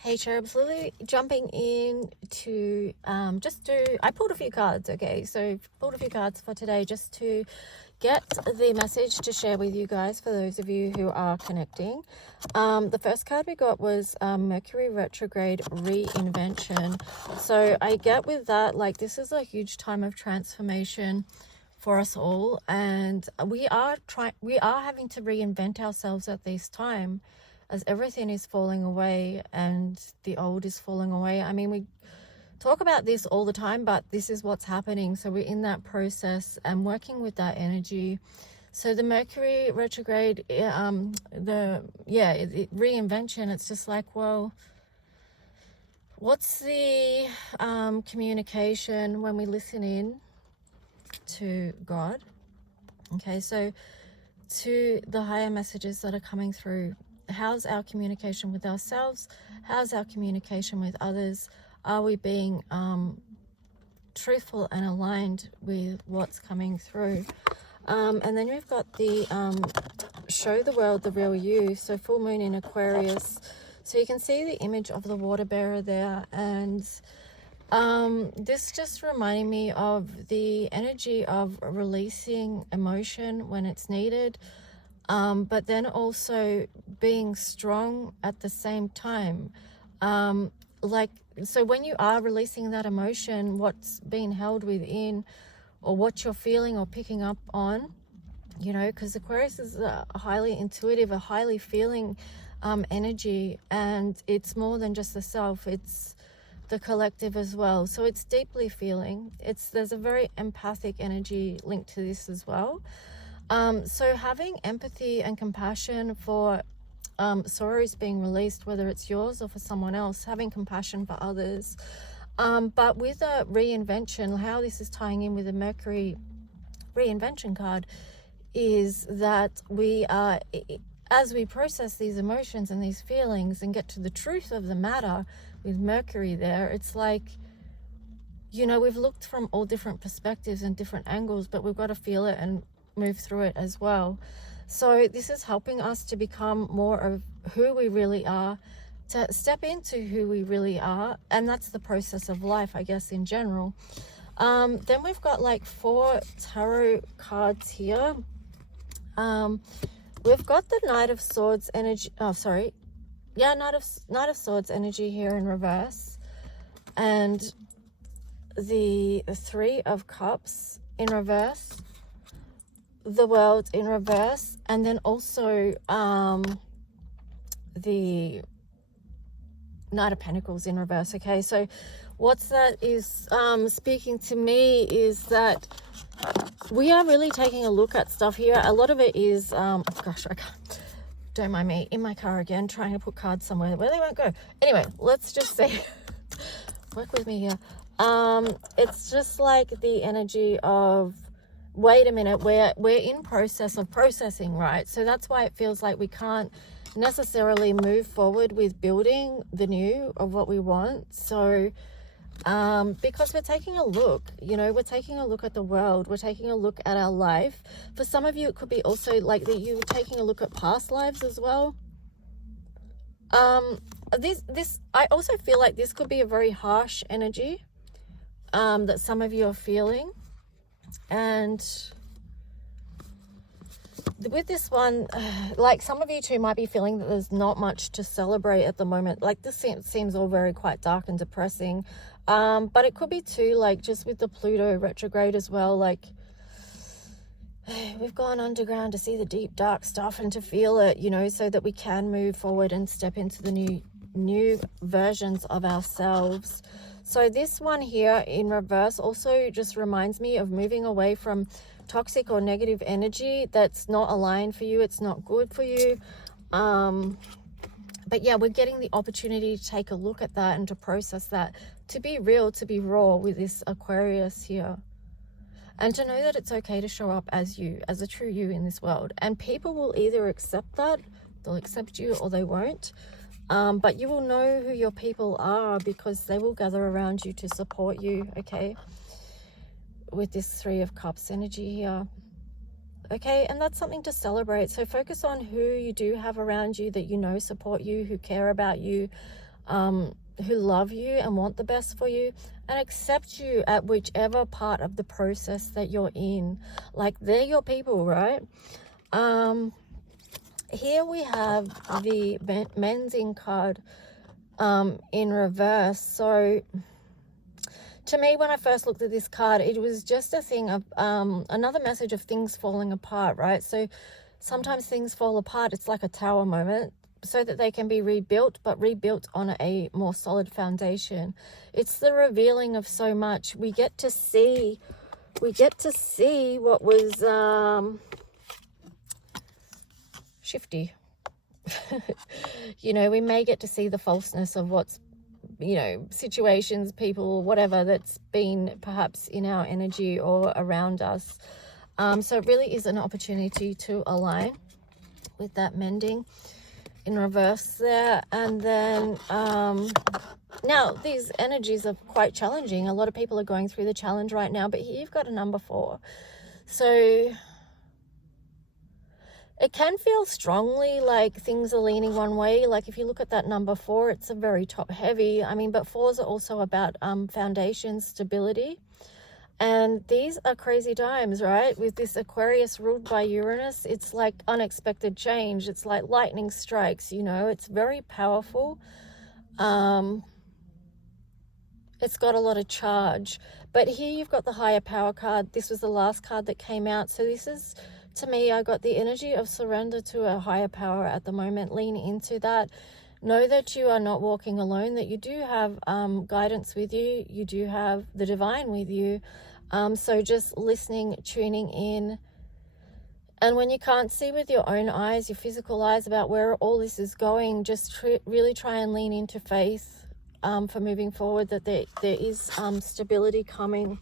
Hey cherubs, Lily jumping in to I pulled a few cards, okay? So pulled a few cards for today just to get the message to share with you guys for those of you who are connecting. The first card we got was Mercury retrograde reinvention. So I get with that, like, this is a huge time of transformation for us all, and we are having to reinvent ourselves at this time as everything is falling away and the old is falling away. I mean, we talk about this all the time, but this is what's happening. So we're in that process and working with that energy. So the Mercury retrograde, reinvention, it's just like, well, what's the communication when we listen in to God? Okay, so to the higher messages that are coming through, how's our communication with ourselves? How's our communication with others? Are we being truthful and aligned with what's coming through? And then we've got the show the world the real you. So full moon in Aquarius. So you can see the image of the water bearer there, and this just reminding me of the energy of releasing emotion when it's needed, but then also being strong at the same time. So when you are releasing that emotion, what's being held within, or what you're feeling or picking up on, because Aquarius is a highly intuitive, a highly feeling energy, and it's more than just the self, it's the collective as well. So it's deeply feeling. There's a very empathic energy linked to this as well. So having empathy and compassion for sorrows being released, whether it's yours or for someone else, having compassion for others. But with a reinvention, how this is tying in with the Mercury reinvention card is that we are, as we process these emotions and these feelings and get to the truth of the matter with Mercury there, it's like, we've looked from all different perspectives and different angles, but we've got to feel it and move through it as well. So this is helping us to become more of who we really are, to step into who we really are, and that's the process of life, I guess, in general. Then we've got like 4 tarot cards here. We've got the Knight of Swords energy. Knight of Swords energy here in reverse, and the 3 of Cups in reverse, the World in reverse, and then also the Knight of Pentacles in reverse. Okay, so what's that is speaking to me is that we are really taking a look at stuff here. A lot of it is don't mind me in my car again trying to put cards somewhere where they won't go. Anyway, let's just say work with me here. It's just like the energy of, wait a minute, we're in process of processing, right? So that's why it feels like we can't necessarily move forward with building the new of what we want. So because we're taking a look, we're taking a look at the world, we're taking a look at our life. For some of you, it could be also like that you're taking a look at past lives as well. This I also feel like this could be a very harsh energy that some of you are feeling. And with this one, like some of you too might be feeling that there's not much to celebrate at the moment. Like this seems all very quite dark and depressing. But it could be too, like just with the Pluto retrograde as well, like we've gone underground to see the deep dark stuff and to feel it, so that we can move forward and step into the new versions of ourselves. So this one here in reverse also just reminds me of moving away from toxic or negative energy that's not aligned for you. It's not good for you. But yeah, we're getting the opportunity to take a look at that and to process that, to be real, to be raw with this Aquarius here. And to know that it's okay to show up as you, as a true you in this world. And people will either accept that, they'll accept you, or they won't. But you will know who your people are because they will gather around you to support you, okay? With this 3 of Cups energy here. Okay, and that's something to celebrate. So focus on who you do have around you that support you, who care about you, who love you and want the best for you and accept you at whichever part of the process that you're in. Like, they're your people, right? Here we have the mending card in reverse. So to me, when I first looked at this card, it was just a thing of another message of things falling apart, right? So sometimes things fall apart. It's like a tower moment, so that they can be rebuilt, but rebuilt on a more solid foundation. It's the revealing of so much. We get to see what was shifty. You know, we may get to see the falseness of what's, you know, situations, people, whatever that's been perhaps in our energy or around us. So it really is an opportunity to align with that mending in reverse there. And then now these energies are quite challenging. A lot of people are going through the challenge right now, but here you've got a number 4. So it can feel strongly like things are leaning one way. Like if you look at that number 4, it's a very top heavy. I mean, but 4s are also about foundation, stability. And these are crazy times, right? With this Aquarius ruled by Uranus, it's like unexpected change. It's like lightning strikes, you know, it's very powerful. It's got a lot of charge. But here you've got the higher power card. This was the last card that came out. So this is, to me, I got the energy of surrender to a higher power at the moment. Lean into that. Know that you are not walking alone, that you do have guidance with you. You do have the divine with you. So just listening, tuning in. And when you can't see with your own eyes, your physical eyes, about where all this is going, just really try and lean into faith for moving forward, that there is stability coming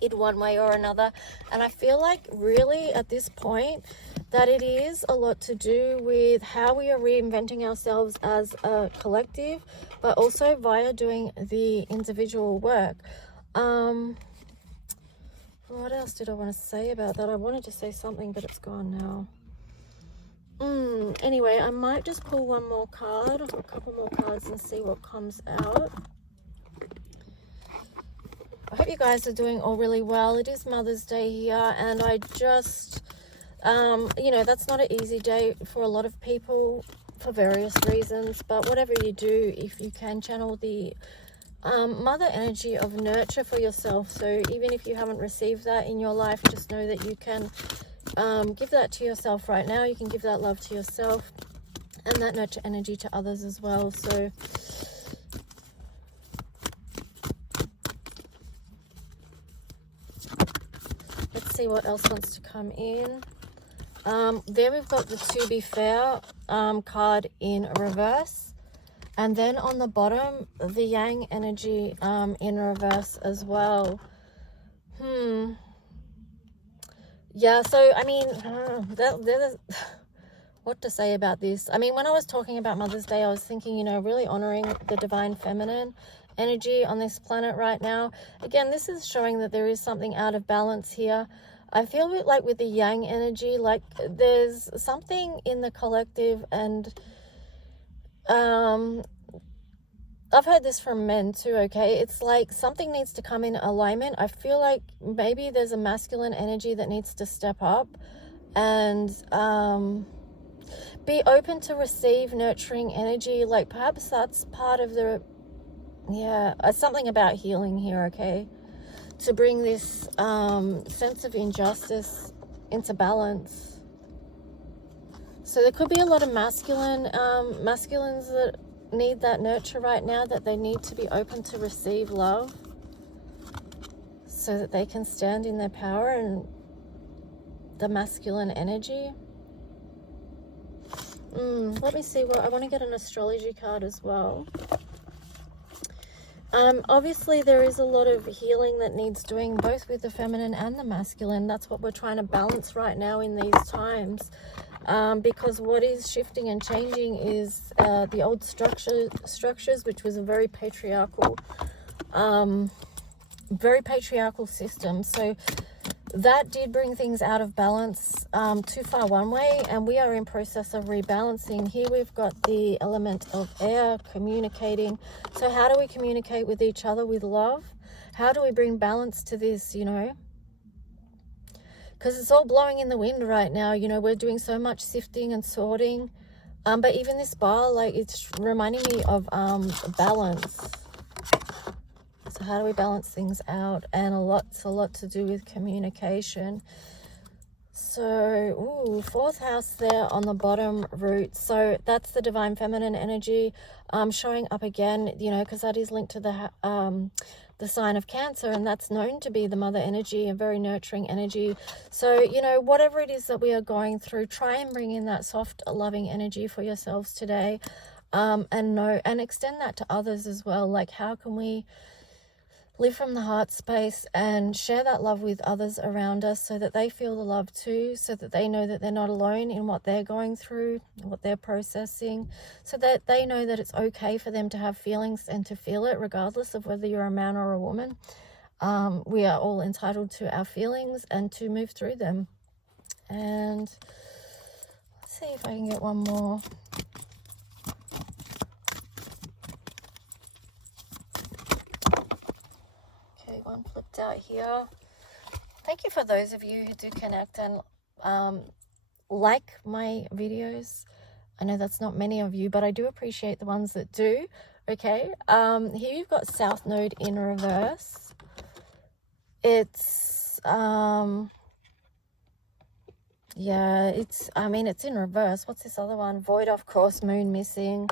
in one way or another. And I feel like really at this point that it is a lot to do with how we are reinventing ourselves as a collective, but also via doing the individual work. What else did I want to say about that? I wanted to say something, but it's gone now. Anyway, I might just pull one more card, or a couple more cards, and see what comes out. I hope you guys are doing all really well. It is Mother's Day here, and I just, you know, that's not an easy day for a lot of people for various reasons, but whatever you do, if you can channel the mother energy of nurture for yourself. So even if you haven't received that in your life, just know that you can give that to yourself right now. You can give that love to yourself and that nurture energy to others as well. So let's see what else wants to come in. There we've got the To Be Fair card in reverse. And then on the bottom, the Yang energy in reverse as well. Yeah, so, I mean, what to say about this? I mean, when I was talking about Mother's Day, I was thinking, you know, really honoring the divine feminine energy on this planet right now. Again, this is showing that there is something out of balance here. I feel a bit like with the Yang energy, like there's something in the collective, and I've heard this from men too, okay? It's like something needs to come in alignment. I feel like maybe there's a masculine energy that needs to step up and be open to receive nurturing energy. Like perhaps that's part of the, something about healing here, okay? To bring this sense of injustice into balance. So there could be a lot of masculines that need that nurture right now, that they need to be open to receive love so that they can stand in their power and the masculine energy. Let me see what I want to get, an astrology card as well. Obviously there is a lot of healing that needs doing, both with the feminine and the masculine. That's what we're trying to balance right now in these times. Because what is shifting and changing is the old structures, which was a very patriarchal system. So that did bring things out of balance too far one way, and we are in process of rebalancing. Here we've got the element of air, communicating. So how do we communicate with each other with love? How do we bring balance to this, you know? Because it's all blowing in the wind right now. You know, we're doing so much sifting and sorting. But even this bar, like, it's reminding me of balance. So how do we balance things out? And a lot to do with communication. So, ooh, 4th house there on the bottom root. So that's the divine feminine energy showing up again, you know, because that is linked to the sign of Cancer, and that's known to be the mother energy, a very nurturing energy. So, you know, whatever it is that we are going through, try and bring in that soft, loving energy for yourselves today, and extend that to others as well. Like, how can we live from the heart space and share that love with others around us so that they feel the love too, so that they know that they're not alone in what they're going through, what they're processing, so that they know that it's okay for them to have feelings and to feel it regardless of whether you're a man or a woman. We are all entitled to our feelings and to move through them. And let's see if I can get one more. One flipped out here. Thank you for those of you who do connect and like my videos. I know that's not many of you, but I do appreciate the ones that do. Okay, here you've got South Node in reverse. It's yeah, it's in reverse. What's this other one? Void, of course, moon missing.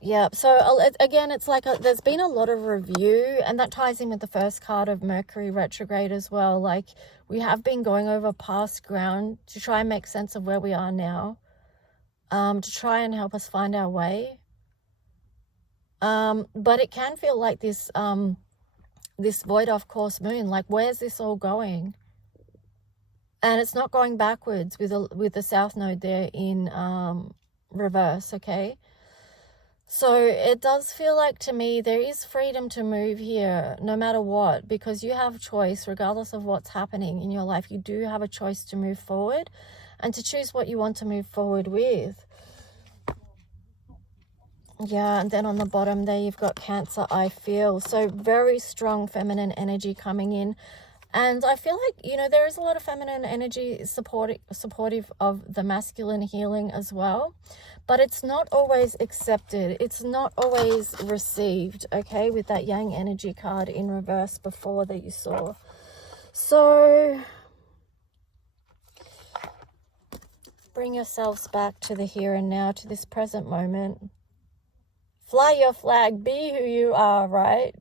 Yeah, so again, it's like there's been a lot of review, and that ties in with the first card of Mercury retrograde as well. Like, we have been going over past ground to try and make sense of where we are now, to try and help us find our way. But it can feel like this this void of course moon, like, where's this all going? And it's not going backwards with the South Node there in reverse, okay? So it does feel like, to me, there is freedom to move here no matter what, because you have choice regardless of what's happening in your life. You do have a choice to move forward and to choose what you want to move forward with. Yeah, and then on the bottom there you've got Cancer, I feel. So very strong feminine energy coming in. And I feel like, you know, there is a lot of feminine energy supportive of the masculine healing as well. But it's not always accepted. It's not always received, okay, with that Yang energy card in reverse before that you saw. So bring yourselves back to the here and now, to this present moment. Fly your flag, be who you are, right?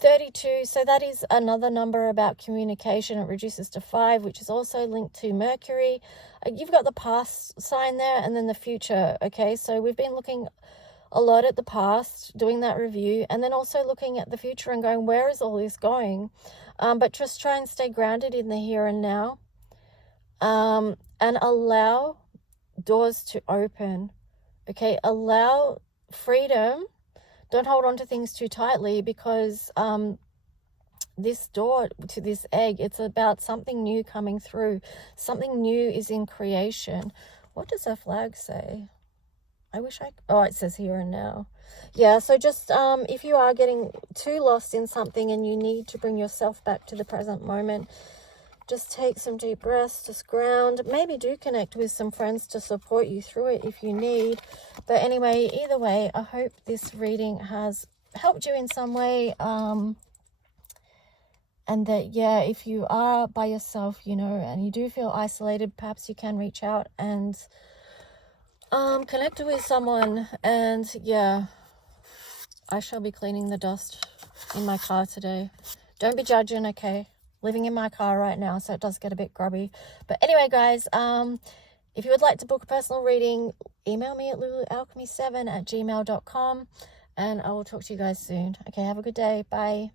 32, so that is another number about communication. It reduces to 5, which is also linked to Mercury. You've got the past sign there and then the future, okay? So we've been looking a lot at the past, doing that review, and then also looking at the future and going, where is all this going? But just try and stay grounded in the here and now, and allow doors to open, okay? Allow freedom. Don't hold on to things too tightly, because this door to this egg, it's about something new coming through. Something new is in creation. What does the flag say? Oh, it says here and now. Yeah, so just if you are getting too lost in something and you need to bring yourself back to the present moment, just take some deep breaths, just ground. Maybe do connect with some friends to support you through it if you need. But anyway, either way, I hope this reading has helped you in some way. And that, yeah, if you are by yourself, you know, and you do feel isolated, perhaps you can reach out and connect with someone. And yeah, I shall be cleaning the dust in my car today. Don't be judging, okay? Living in my car right now, so it does get a bit grubby. But anyway, guys, if you would like to book a personal reading, email me at lulualchemy7@gmail.com, and I will talk to you guys soon. Okay, have a good day. Bye.